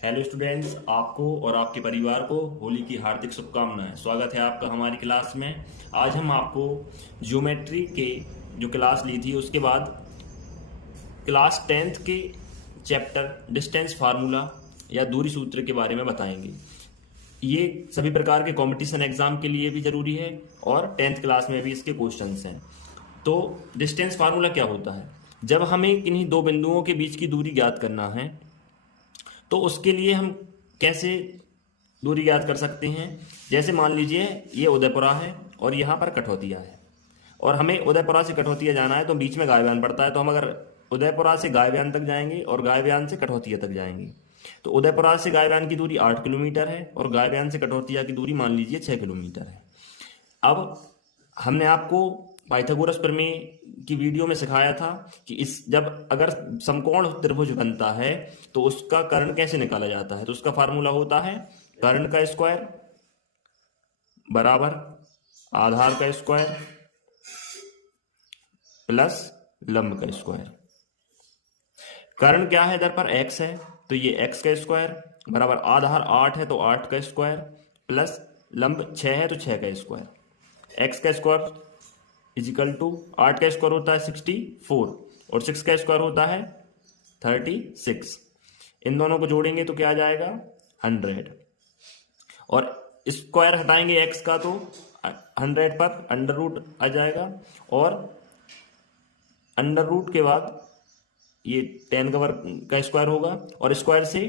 Hello students, आपको और आपके परिवार को होली की हार्दिक शुभकामनाएं। स्वागत है आपका हमारी क्लास में। आज हम आपको ज्योमेट्री के जो क्लास ली थी उसके बाद क्लास 10th के चैप्टर डिस्टेंस फार्मूला या दूरी सूत्र के बारे में बताएंगे। ये सभी प्रकार के कंपटीशन एग्जाम के लिए भी ज़रूरी है और 10th क्लास में भी इसके क्वेश्चंस हैं। तो डिस्टेंस फार्मूला क्या होता है? जब हमें किन्हीं दो बिंदुओं के बीच की दूरी ज्ञात करना है तो उसके लिए हम कैसे दूरी ज्ञात कर सकते हैं। जैसे मान लीजिए ये उदयपुरा है और यहाँ पर कठौतिया है और हमें उदयपुरा से कठौतिया जाना है, तो बीच में गायबयान पड़ता है। तो हम अगर उदयपुरा से गायबयान तक जाएंगे और गायबयान से कठौतिया तक जाएंगे तो उदयपुरा से गायबयान की दूरी 8 किलोमीटर है और गायबयान से कठौतिया की दूरी मान लीजिए 6 किलोमीटर है। अब हमने आपको पाइथागोरस प्रमेय की वीडियो में सिखाया था कि इस जब अगर समकोण त्रिभुज बनता है तो उसका कर्ण कैसे निकाला जाता है। तो उसका फार्मूला होता है कर्ण का स्क्वायर बराबर आधार का स्क्वायर प्लस लंब का स्क्वायर। कर्ण क्या है? इधर पर x है तो ये x का स्क्वायर बराबर आधार 8 है तो 8 का स्क्वायर प्लस लंब 6 है तो 6 का स्क्वायर। x का स्क्वायर इजिकल टू 8 का स्क्वायर होता है 64 और 6 का स्क्वायर होता है 36। इन दोनों को जोड़ेंगे तो क्या आ जाएगा 100 और स्क्वायर हटाएंगे x का तो 100 पर अंडर रूट आ जाएगा और अंडर रूट के बाद ये 10 का वर्ग का स्क्वायर होगा और स्क्वायर से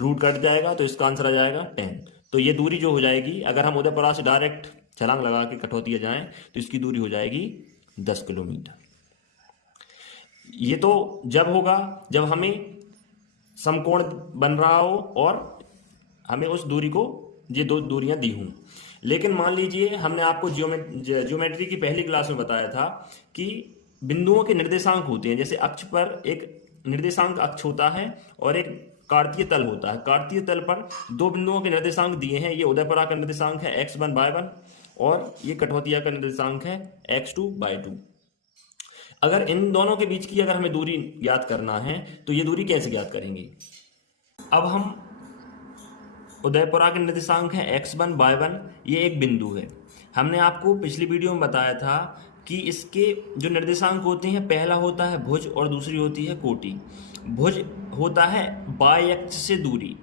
रूट कट जाएगा तो इसका आंसर आ जाएगा 10। तो ये दूरी जो हो जाएगी, अगर हम उदयपुरा से डायरेक्ट छलांग लगा के कठौतिया जाएं तो इसकी दूरी हो जाएगी 10 किलोमीटर। ये तो जब होगा जब हमें समकोण बन रहा हो और हमें उस दूरी को ये दो दूरियां दी हों। लेकिन मान लीजिए हमने आपको ज्योमेट्री की पहली क्लास में बताया था कि बिंदुओं के निर्देशांक होते हैं। जैसे अक्ष पर एक निर्देशांक अक्ष होता है और एक कार्तीय तल होता है। कार्तीय तल पर दो बिंदुओं के निर्देशांक दिए हैं। ये उदयपुरा का निर्देशांक है x1/1 और ये कठौतिया का निर्देशांक है x2/2। अगर इन दोनों के बीच की अगर हमें दूरी ज्ञात करना है तो ये दूरी कैसे ज्ञात करेंगे? अब हम उदयपुरा के निर्देशांक है x1/1, ये एक बिंदु है। हमने आपको पिछली वीडियो में बताया था कि इसके जो निर्देशांक होते हैं, पहला होता है भुज और दूसरी होती है कोटि। भुज होता है बाय अक्ष से दूरी,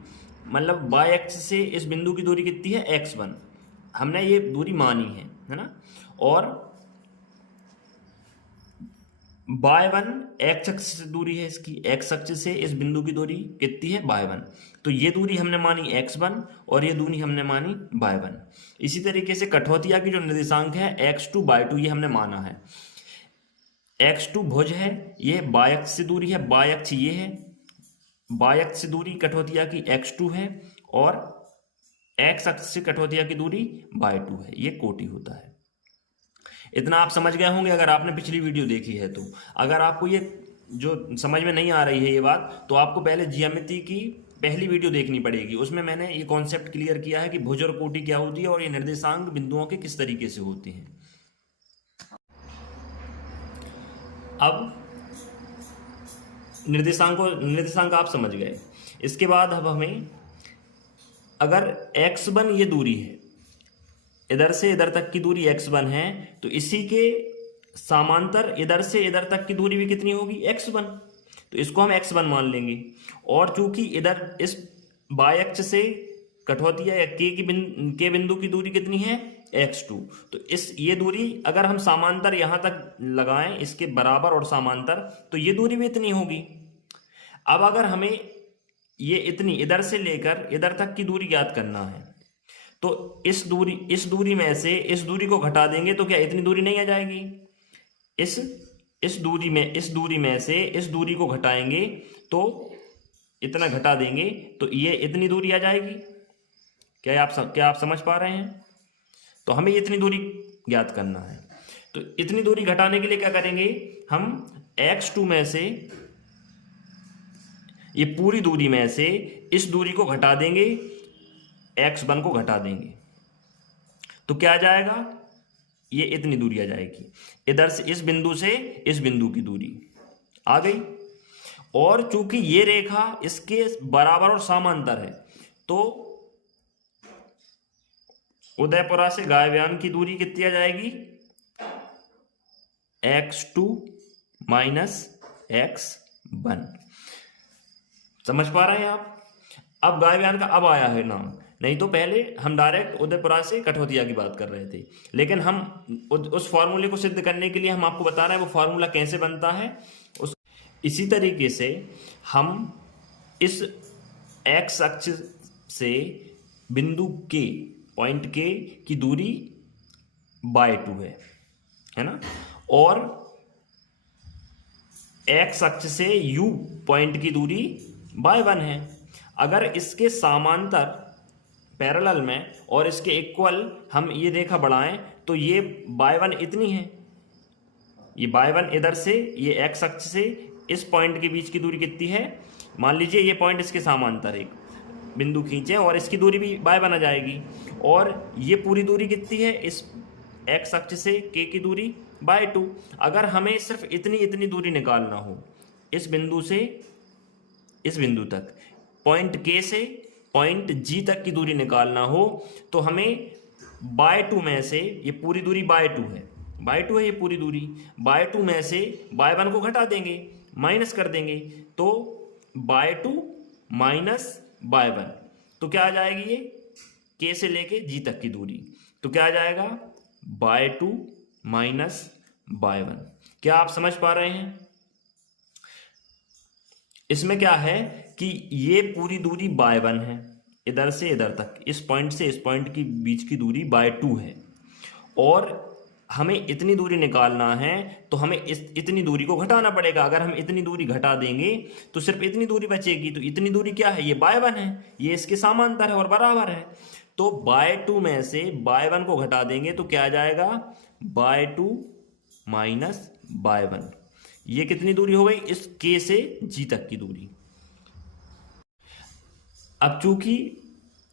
मतलब बाय अक्ष से इस बिंदु की दूरी कितनी है x1, हमने ये दूरी मानी है ना। और y1 x अक्ष से दूरी है इसकी, x अक्ष से इस बिंदु की दूरी कितनी है y1। तो ये दूरी हमने मानी x1 और ये दूरी हमने मानी y1। इसी तरीके से कठौतिया की जो निर्देशांक है x2/2 ये हमने माना है। x2 भुज है, ये y अक्ष से दूरी है, y अक्ष ये है, y अक्ष से दूरी कठौतिया की x2 है और x अक्ष से कठौतिया की दूरी y2 है। ये कोटि होता है। इतना आप समझ गए होंगे अगर आपने पिछली वीडियो देखी है। तो अगर आपको ये जो समझ में नहीं आ रही है ये बात, तो आपको पहले ज्यामिति की पहली वीडियो देखनी पड़ेगी। उसमें मैंने ये कॉन्सेप्ट क्लियर किया है कि भुज और कोटि क्या होती है और ये निर्देशांक बिंदुओं के किस तरीके से होते हैं। अब निर्देशांक आप समझ गए। इसके बाद अब हमें अगर x1 ये दूरी है, इधर से इधर तक की दूरी x1 है, तो इसी के समांतर इधर से इधर तक की दूरी भी कितनी होगी x1। तो इसको हम x1 मान लेंगे। और चूंकि इधर इस y अक्ष से कठौतिया या के बिंदु की दूरी कितनी है x2, तो ये दूरी अगर हम समांतर यहां तक लगाएं इसके बराबर और समांतर, तो ये दूरी भी इतनी होगी। अब अगर हमें ये इतनी इधर से लेकर इधर तक की दूरी ज्ञात करना है तो इस दूरी में से इस दूरी को घटा देंगे तो क्या इतनी दूरी नहीं आ जाएगी? इस दूरी में से इस दूरी को घटाएंगे तो इतना घटा देंगे तो ये इतनी दूरी आ जाएगी। क्या आप समझ पा रहे हैं? तो हमें इतनी दूरी ज्ञात करना है। तो इतनी दूरी घटाने के लिए क्या करेंगे, हम x2 में से ये पूरी दूरी में से इस दूरी को घटा देंगे, x1 को घटा देंगे तो क्या आ जाएगा, ये इतनी दूरी आ जाएगी। इधर से इस बिंदु की दूरी आ गई। और चूंकि ये रेखा इसके बराबर और समांतर है, तो उदयपुरा से गायव्यान की दूरी कितनी आ जाएगी, x2 माइनस x1। समझ पा रहे हैं आप? अब गायव्यान का अब आया है नाम, नहीं तो पहले हम डायरेक्ट उदयपुरा से कठौतिया की बात कर रहे थे। लेकिन हम उस फॉर्मूले को सिद्ध करने के लिए हम आपको बता रहे हैं वो फॉर्मूला कैसे बनता है। इसी तरीके से हम इस x अक्ष से बिंदु के पॉइंट के की दूरी y2 है ना, और x अक्ष से u पॉइंट की दूरी y1 है। अगर इसके समांतर पैरेलल में और इसके इक्वल हम ये रेखा बढ़ाएं तो ये y1 इतनी है, ये y1 इधर से ये x अक्ष से इस पॉइंट के बीच की दूरी कितनी है, मान लीजिए ये पॉइंट इसके समांतर एक बिंदु खींचे और इसकी दूरी भी y1 आ जाएगी, और ये पूरी दूरी कितनी है, इस x अक्ष से k की दूरी y2। अगर हमें सिर्फ इतनी दूरी निकालना हो इस बिंदु से इस बिंदु तक, पॉइंट k से पॉइंट g तक की दूरी निकालना हो, तो हमें y2 में से, ये पूरी दूरी y2 है ये पूरी दूरी, y2 में से y1 को घटा देंगे, माइनस कर देंगे, तो y2 माइनस y1, तो क्या आ जाएगी, ये k से लेके g तक की दूरी, तो क्या आ जाएगा y2 माइनस y1। क्या आप समझ पा रहे हैं? इसमें क्या है कि ये पूरी दूरी y1 है, इधर से इधर तक, इस पॉइंट से इस पॉइंट की बीच की दूरी y2 है, और हमें इतनी दूरी निकालना है तो हमें इतनी दूरी को घटाना पड़ेगा। अगर हम इतनी दूरी घटा देंगे तो सिर्फ इतनी दूरी बचेगी, तो इतनी दूरी क्या है, ये y1 है, ये इसके समांतर है और बराबर है, तो y2 में से y1 को घटा देंगे तो क्या आ जाएगा, y2 माइनस y1। ये कितनी दूरी हो गई, इस k से g तक की दूरी। अब चूंकि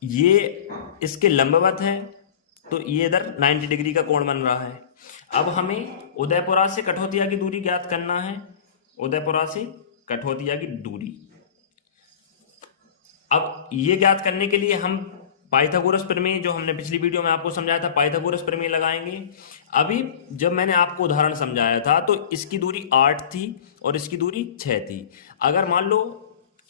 ये इसके लंबवत है तो ये इधर 90 डिग्री का कोण बन रहा है। अब हमें उदयपुरा से कठौतिया की दूरी ज्ञात करना है, उदयपुरा से कठौतिया की दूरी। अब ये ज्ञात करने के लिए हम पाइथागोरस प्रमेय, जो हमने पिछली वीडियो में आपको समझाया था, पाइथागोरस प्रमेय लगाएंगे। अभी जब मैंने आपको उदाहरण समझाया था तो इसकी दूरी 8 थी और इसकी दूरी 6 थी। अगर मान लो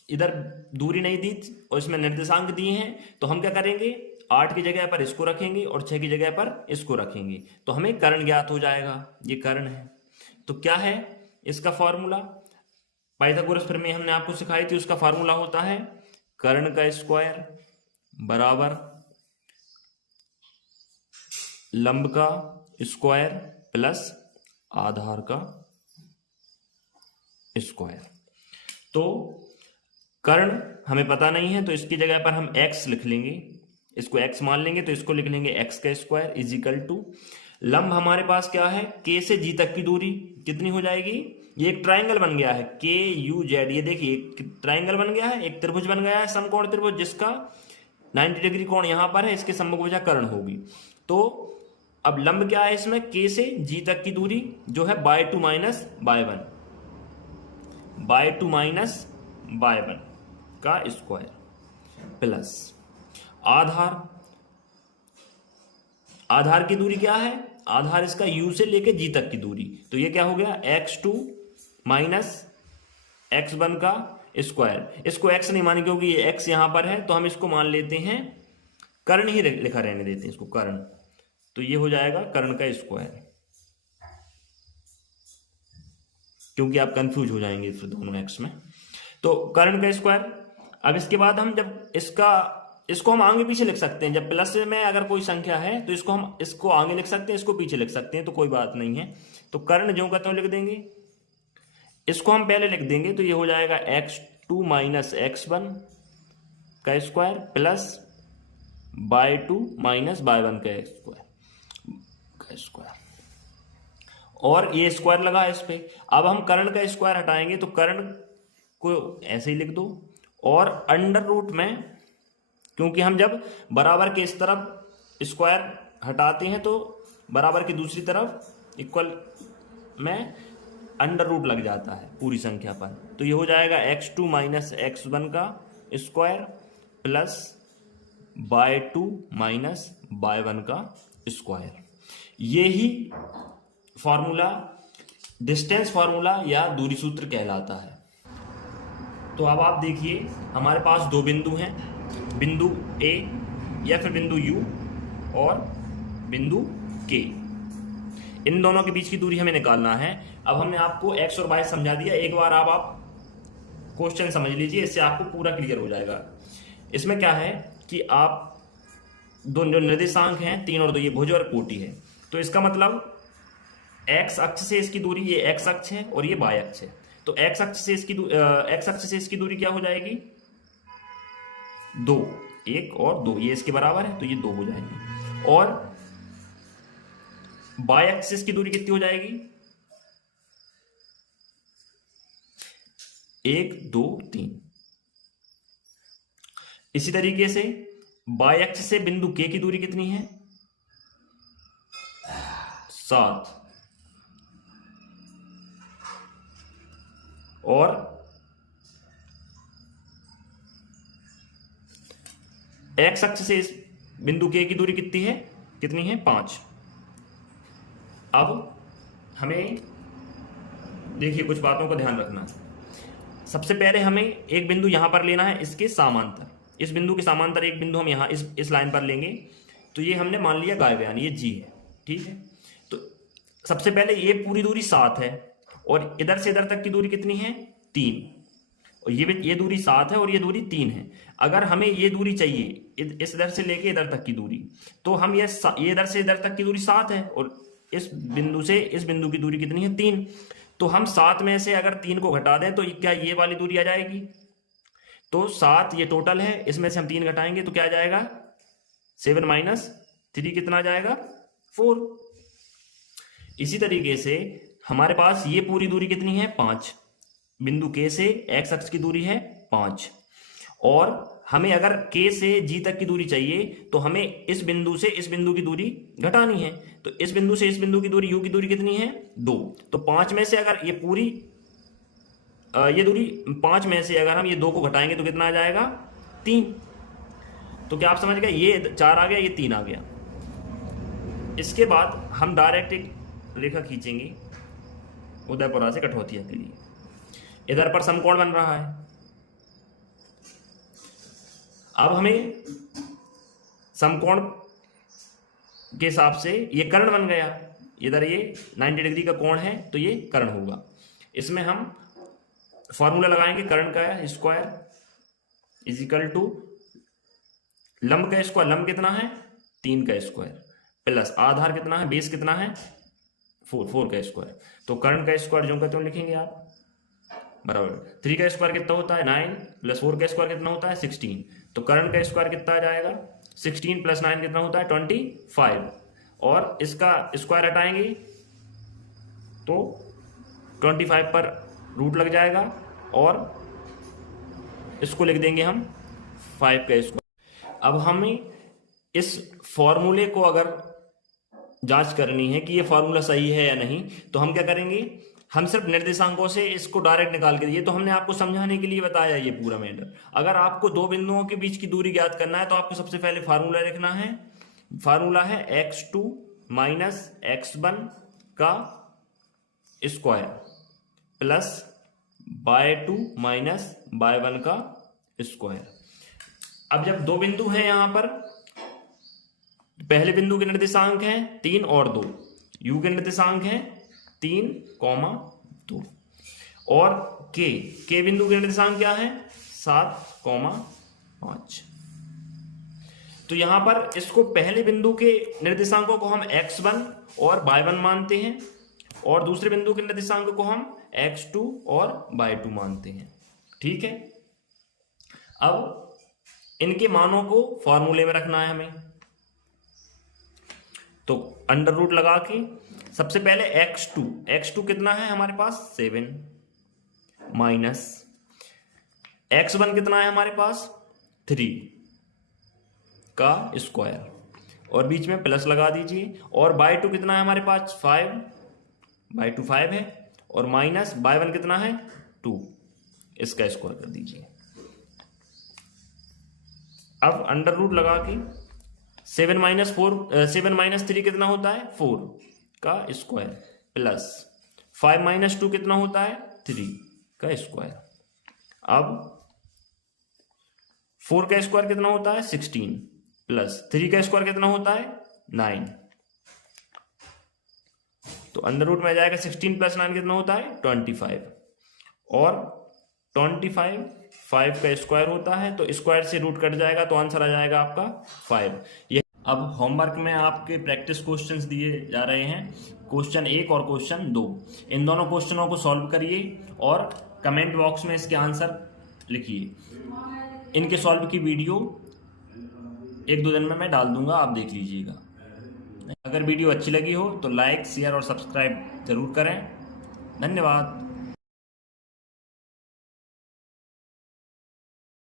इधर दूरी नहीं दी और इसमें निर्देशांक दिए हैं तो हम क्या करेंगे, 8 की जगह पर इसको रखेंगे और 6 की जगह पर इसको रखेंगे, तो हमें कर्ण ज्ञात हो जाएगा। ये कर्ण है, तो क्या है इसका फॉर्मूला, पाइथागोरस प्रमेय हमने आपको सिखाई थी, उसका फॉर्मूला होता है कर्ण का स्क्वायर बराबर लंब का स्क्वायर प्लस आधार का स्क्वायर। तो कर्ण हमें पता नहीं है तो इसकी जगह पर हम x लिख लेंगे, इसको x मान लेंगे, तो इसको लिख लेंगे x का स्क्वायर इज इक्वल टू, लंब हमारे पास क्या है, k से g तक की दूरी कितनी हो जाएगी, ये एक ट्राइंगल बन गया है k u z, ये देखिए एक ट्राइंगल बन गया है, एक त्रिभुज बन गया है, समकोण त्रिभुज, जिसका 90 डिग्री कोण यहां पर है, इसके समभुजा कर्ण होगी। तो अब लंब क्या है इसमें, k से g तक की दूरी जो है y2 minus y1, y2 minus y1 का स्क्वायर प्लस आधार की दूरी क्या है, आधार इसका u से लेके g तक की दूरी, तो ये क्या हो गया x2 माइनस x1 का स्क्वायर। इसको x नहीं मानेंगे क्योंकि ये x यहां पर है, तो हम इसको मान लेते हैं कर्ण ही लिखा रहने देते हैं इसको कर्ण, तो ये हो जाएगा कर्ण का स्क्वायर, क्योंकि आप कंफ्यूज हो जाएंगे फिर दोनों x में, तो कर्ण का स्क्वायर। अब इसके बाद हम जब इसको हम आगे पीछे लिख सकते हैं, जब प्लस में अगर कोई संख्या है तो इसको आगे लिख सकते हैं, इसको पीछे लिख सकते हैं, तो कोई बात नहीं है। तो कर्ण ज्यों का त्यों लिख देंगे, इसको हम पहले लिख देंगे, तो ये हो जाएगा x2 माइनस x1 का square plus y2 minus y1 का स्क्वायर, और ये स्क्वायर लगा है इस पे। अब हम कर्ण का स्क्वायर हटाएंगे तो कर्ण को ऐसे ही लिख दो, और अंडर रूट में, क्योंकि हम जब बराबर के इस तरफ स्क्वायर हटाते हैं तो बराबर की दूसरी तरफ इक्वल में अंडर रूट लग जाता है पूरी संख्या पर। तो ये हो जाएगा x2 माइनस x1 का square plus y2 minus y1 का स्क्वायर। ये ही फॉर्मूला डिस्टेंस फार्मूला या दूरी सूत्र कहलाता है। तो अब आप देखिए हमारे पास दो बिंदु हैं, बिंदु A या फिर बिंदु U और बिंदु K। इन दोनों के बीच की दूरी हमें निकालना है। अब हमने आपको x और y समझा दिया, एक बार आप क्वेश्चन समझ लीजिए, इससे आपको पूरा क्लियर हो जाएगा। इसमें क्या है कि आप दो जो निर्देशांक हैं 3 और 2, ये भुज और कोटि है। तो इसका मतलब x अक्ष से इसकी दूरी, ये x अक्ष है और ये y अक्ष है। तो x अक्ष से इसकी दूरी क्या हो जाएगी 2, 1 और 2, ये इसके बराबर है तो ये 2 हो जाएगी। और y अक्ष से इसकी दूरी कितनी हो जाएगी 1, 2, 3। इसी तरीके से y अक्ष से बिंदु K की दूरी कितनी है 7। और x अक्ष से इस बिंदु K की दूरी कितनी है 5। अब हमें देखिए कुछ बातों का ध्यान रखना है। सबसे पहले हमें एक बिंदु यहां पर लेना है, इसके समांतर, इस बिंदु के समांतर एक बिंदु हम यहां इस लाइन पर लेंगे। तो ये हमने मान लिया गायबयान, ये G है, ठीक है। तो सबसे पहले ये पूरी दूरी 7 है और इधर से इधर तक की दूरी कितनी है 3, और ये दूरी 7 है और ये दूरी 3 है। अगर हमें ये दूरी चाहिए इस इधर से लेके इधर तक की दूरी, तो हम ये इधर से इधर तक की दूरी 7 है और इस बिंदु से इस बिंदु की दूरी कितनी है 3। तो हम 7 में से अगर 3 को घटा दें तो क्या ये वाली दूरी आ जाएगी। तो 7 ये टोटल है, इसमें से हम 3 घटाएंगे तो क्या आ जाएगा 7 माइनस 3 कितना आ जाएगा 4। इसी तरीके से हमारे पास ये पूरी दूरी कितनी है 5, बिंदु K से x अक्ष की दूरी है 5, और हमें अगर K से G तक की दूरी चाहिए तो हमें इस बिंदु से इस बिंदु की दूरी घटानी है। तो इस बिंदु से इस बिंदु की दूरी U की दूरी कितनी है 2। तो 5 में से अगर ये पूरी ये दूरी 5 में से अगर हम ये 2 को घटाएंगे तो कितना आ जाएगा 3। तो क्या आप समझ गए, ये 4 आ गया, ये 3 आ गया। इसके बाद हम डायरेक्ट एक रेखा खींचेंगे उदयपुरा से कठौतिया के लिए। इधर पर समकोण बन रहा है। अब हमें समकोण के हिसाब से ये कर्ण बन गया, इधर ये 90 डिग्री का कोण है तो ये कर्ण होगा। इसमें हम फॉर्मूला लगाएंगे कर्ण का स्क्वायर इज इक्वल टू लंब का स्क्वायर, लंब कितना है 3 का स्क्वायर, प्लस आधार कितना है बेस कितना है 4 का स्क्वायर। तो कर्ण का स्क्वायर जो कहते हो लिखेंगे आप बराबर 3 का स्क्वायर कितना होता है 9, प्लस 4 का स्क्वायर कितना होता है 16। तो कर्ण का स्क्वायर कितना आ जाएगा 16 प्लस 9 कितना होता है 25, और इसका स्क्वायर हटाएंगे तो 25 पर रूट लग जाएगा और इसको लिख देंगे हम 5 का स्क्वायर। अब हमें इस फॉर्मूले को अगर जांच करनी है कि ये फॉर्मूला सही है या नहीं, तो हम क्या करेंगे, हम सिर्फ निर्देशांकों से इसको डायरेक्ट निकाल के दिए। तो हमने आपको समझाने के लिए बताया ये पूरा मैटर। अगर आपको दो बिंदुओं के बीच की दूरी ज्ञात करना है तो आपको सबसे पहले फार्मूला लिखना है। फार्मूला है x2 माइनस x1 का square plus y2 minus y1 का स्क्वायर। अब जब दो बिंदु हैं यहां पर, पहले बिंदु के निर्देशांक हैं 3 और 2, u के निर्देशांक हैं 3, 2, और k बिंदु के निर्देशांक क्या है 7, 5। तो यहां पर इसको पहले बिंदु के निर्देशांकों को हम x1 और y1 मानते हैं और दूसरे बिंदु के निर्देशांक को हम x2 और y2 मानते हैं, ठीक है। अब इनके मानों को फॉर्मूले में रखना है हमें। तो अंडर रूट लगा के सबसे पहले x2 कितना है हमारे पास 7 माइनस x1 कितना है हमारे पास 3 का स्क्वायर और बीच में प्लस लगा दीजिए, और y2 कितना है हमारे पास 5 है और माइनस बाय वन कितना है 2, इसका स्क्वायर कर दीजिए। अब अंडर रूट लगा के 7 माइनस 3 कितना होता है 4 का स्क्वायर प्लस 5 माइनस 2 कितना होता है 3 का स्क्वायर। अब 4 का स्क्वायर कितना होता है 16 प्लस 3 का स्क्वायर कितना होता है 9। तो अंडर रूट में आ जाएगा 16 प्लस 9 कितना होता है 25 और 25 5 का स्क्वायर होता है, तो स्क्वायर से रूट कट जाएगा तो आंसर आ जाएगा आपका 5। ये अब होमवर्क में आपके प्रैक्टिस क्वेश्चंस दिए जा रहे हैं, क्वेश्चन 1 और क्वेश्चन 2। इन दोनों क्वेश्चनों को सॉल्व करिए और कमेंट बॉक्स में इसके आंसर लिखिए। इनके सॉल्व की वीडियो 1-2 दिन में मैं डाल दूंगा, आप देख लीजिएगा। अगर वीडियो अच्छी लगी हो तो लाइक शेयर और सब्सक्राइब जरूर करें। धन्यवाद।